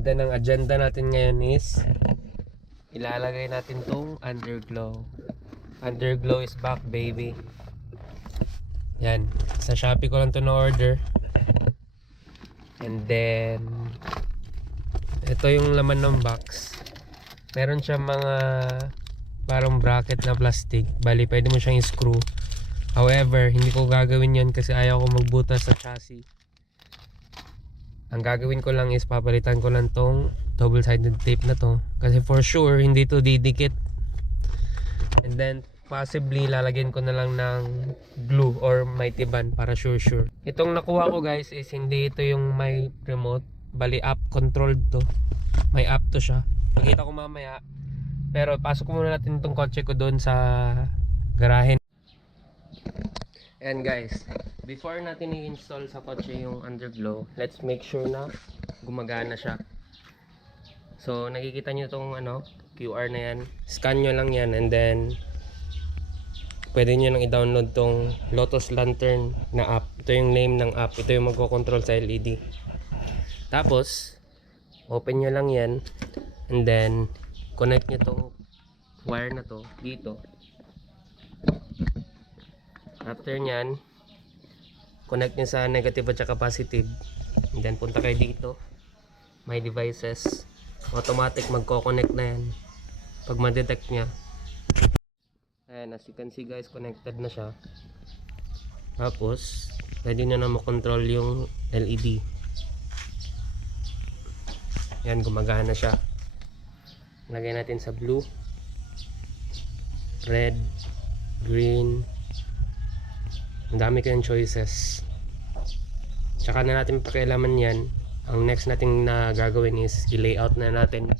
Then ang agenda natin ngayon is ilalagay natin tong underglow. Underglow is back, baby. Yan, sa Shopee ko lang to na order. And then ito yung laman ng box. Meron siya mga parang bracket na plastic. Bali pwede mo siyang i-screw. However, hindi ko gagawin yan kasi ayaw ko magbutas sa chassis. Ang gagawin ko lang is papalitan ko lang tong double-sided tape na to. Kasi for sure, hindi to didikit. And then, possibly, lalagyan ko na lang ng glue or mighty band para sure. Itong nakuha ko guys is hindi ito yung may remote. Bali, app controlled to. May app to siya. Pakita ko mamaya. Pero pasok muna natin itong kotse ko doon sa garahe. And guys, before natin i-install sa kotse yung underglow, let's make sure na gumagana siya. So nakikita nyo itong QR na yan. Scan nyo lang yan and then pwede nyo lang i-download tong Lotus Lantern na app. Ito yung name ng app. Ito yung magko-control sa LED. Tapos open nyo lang yan and then connect nyo tong wire na to dito. After nyan, connect nyo sa negative at saka positive. And then punta kayo dito, my devices. Automatic magko-connect na yan pag ma-detect nya. Ayan, as you can see guys, connected na siya. Tapos pwede nyo na makontrol yung LED. Yan, gumagana siya. Lagay natin sa blue, red, green. Ang dami kayong choices. Tsaka na natin pakialaman yan. Ang next natin na gagawin is i-layout na natin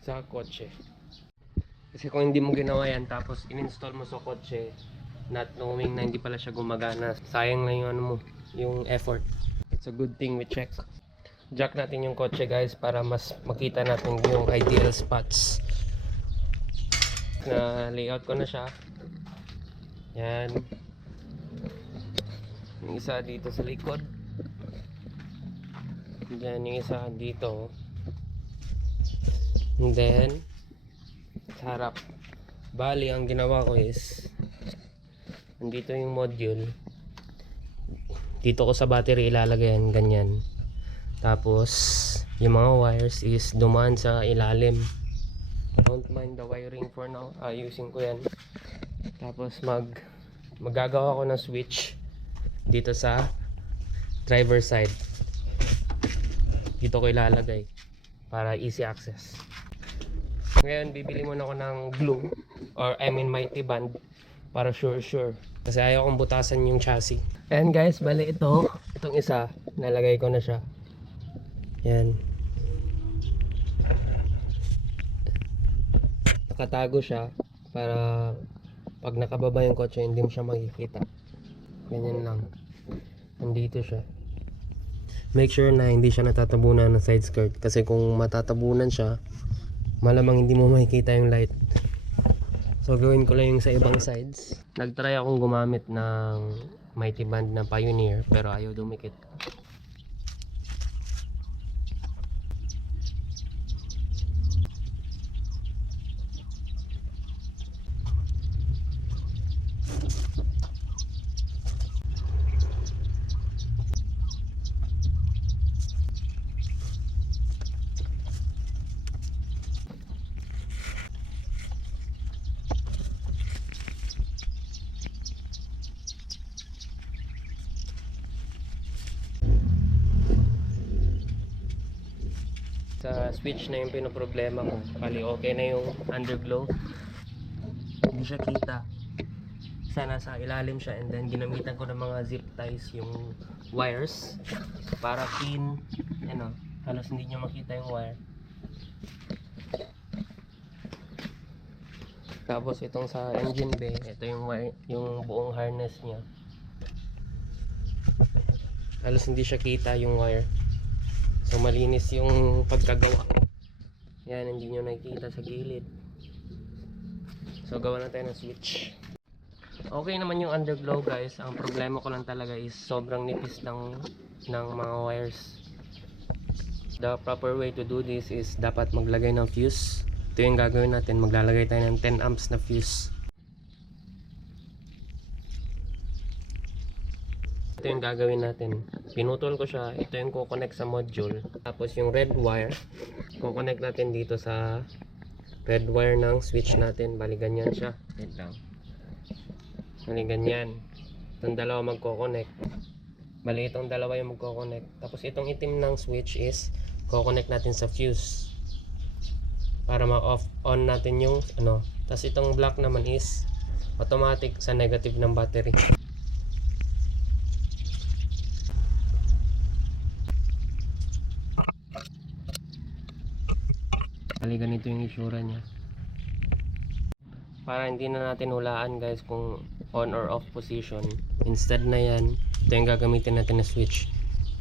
sa kotse. Kasi kung hindi mo ginawa yan tapos in-install mo sa kotse not knowing na hindi pala siya gumagana, sayang lang yung yung effort. It's a good thing we check. Jack natin yung kotse guys para mas makita natin yung ideal spots. Na layout ko na siya. Yan. Yung isa dito sa likod. Diyan yung isa dito. And then sa harap. Bali ang ginawa ko is nandito yung module. Dito ko sa battery ilalagay yan, ganyan. Tapos yung mga wires is dumaan sa ilalim. Don't mind the wiring for now. Ayusin ko yan. Tapos magagawa ko ng switch dito sa driver side. Dito ko ilalagay para easy access. Ngayon bibili muna ako ng glue or mighty band para sure. Kasi ayaw kong butasan yung chassis. And guys, bali itong isa, nalagay ko na siya. Yan. Nakatago siya para pag nakababa yung kotse hindi mo siya makikita. Ganyan lang. Nandito siya. Make sure na hindi siya natatabunan ng side skirt. Kasi kung matatabunan siya, malamang hindi mo makikita yung light. So gawin ko lang yung sa ibang sides. Nagtry akong gumamit ng mighty band na Pioneer pero ayaw dumikit. Sa switch na yung pinoproblema ko. Bali okay na yung underglow. Hindi siya kita. Sana sa ilalim siya and then ginamitan ko ng mga zip ties yung wires para clean. Halos hindi nyo makita yung wire. Tapos itong sa engine bay, ito yung wire, yung buong harness niya. Halos hindi siya kita yung wire. So malinis yung pagkagawa. Yan, hindi nyo nakikita sa gilid. So gawa na tayo ng switch. Okay naman yung underglow guys. Ang problema ko lang talaga is sobrang nipis ng mga wires. The proper way to do this is dapat maglagay ng fuse. Ito yung gagawin natin, maglalagay tayo ng 10 amps na fuse. Ito yung gagawin natin. Pinutol ko siya, ito yung kukonect sa module. Tapos yung red wire, kukonect natin dito sa red wire ng switch natin. Bali ganyan siya. Wait lang. Bali ganyan. Itong dalawa magko-connect. Bali itong dalawa yung magko-connect. Tapos itong itim ng switch is kukonect natin sa fuse para ma-off on natin yung ano. Tapos itong black naman is automatic sa negative ng battery. Bali ganito yung itsura niya. Para hindi na natin hulaan guys kung on or off position. Instead na yan, ito yung gagamitin natin na switch.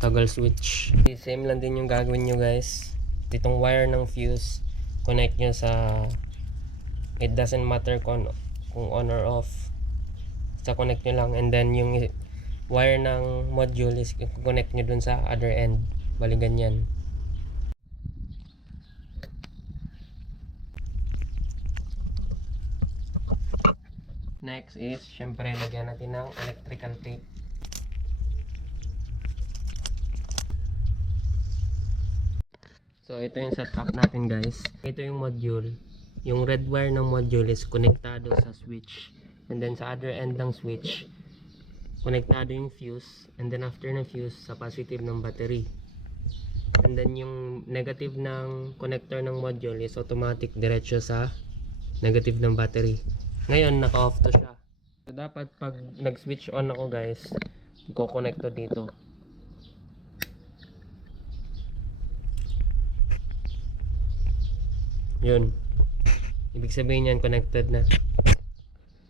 Toggle switch. Same lang din yung gagawin nyo guys. Itong wire ng fuse, connect nyo sa, it doesn't matter kung on or off. Sa connect nyo lang. And then yung wire ng module is connect nyo dun sa other end. Bali ganyan. Next is, syempre, lagyan natin ng electrical tape. So, ito yung setup natin guys. Ito yung module. Yung red wire ng module is konektado sa switch. And then sa other end ng switch, konektado yung fuse. And then after ng fuse, sa positive ng battery. And then yung negative ng connector ng module is automatic diretso sa negative ng battery. Ngayon, naka-off to siya. So, dapat pag nag-switch on ako guys, i-connect to dito. Yun. Ibig sabihin yan, connected na.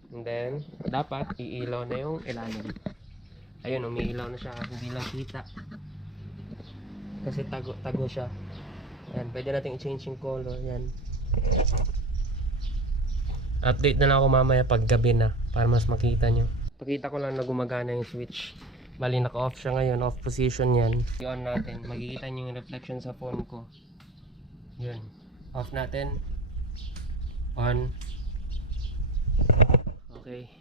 And then, dapat iilaw na yung ilalim. Ayun, umiilaw na siya. Hindi lang kita. Kasi tago siya. Yan, pwede natin i-change yung color. Yan. Update na lang ako mamaya pag gabi na para mas makita nyo. Pakita ko lang na gumagana yung switch. Bali naka-off siya ngayon, off position yan. I-on natin, makikita nyo yung reflection sa phone ko. Yun. Off natin. On. Okay.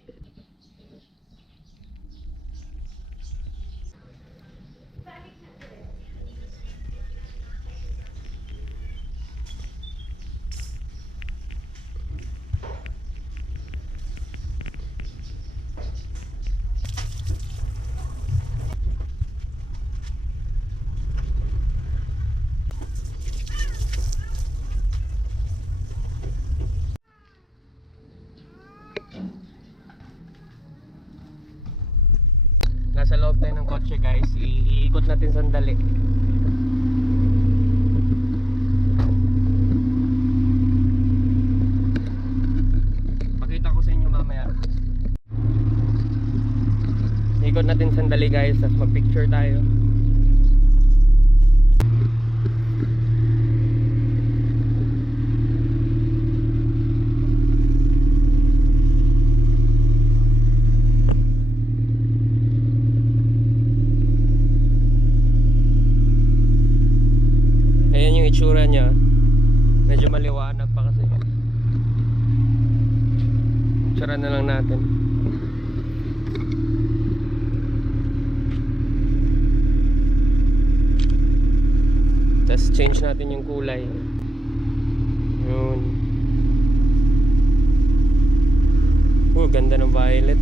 Nasa loob tayo ng kotse guys, iikot natin sandali. Pakita ko sa inyo mamaya. Iikot natin sandali guys, tapos mag-picture tayo. Itsura niya medyo maliwanag pa kasi itsura na lang natin. Tapos change natin yung kulay. Yun. Ganda ng violet.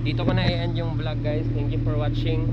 Dito ko na i-end yung vlog guys. Thank you for watching.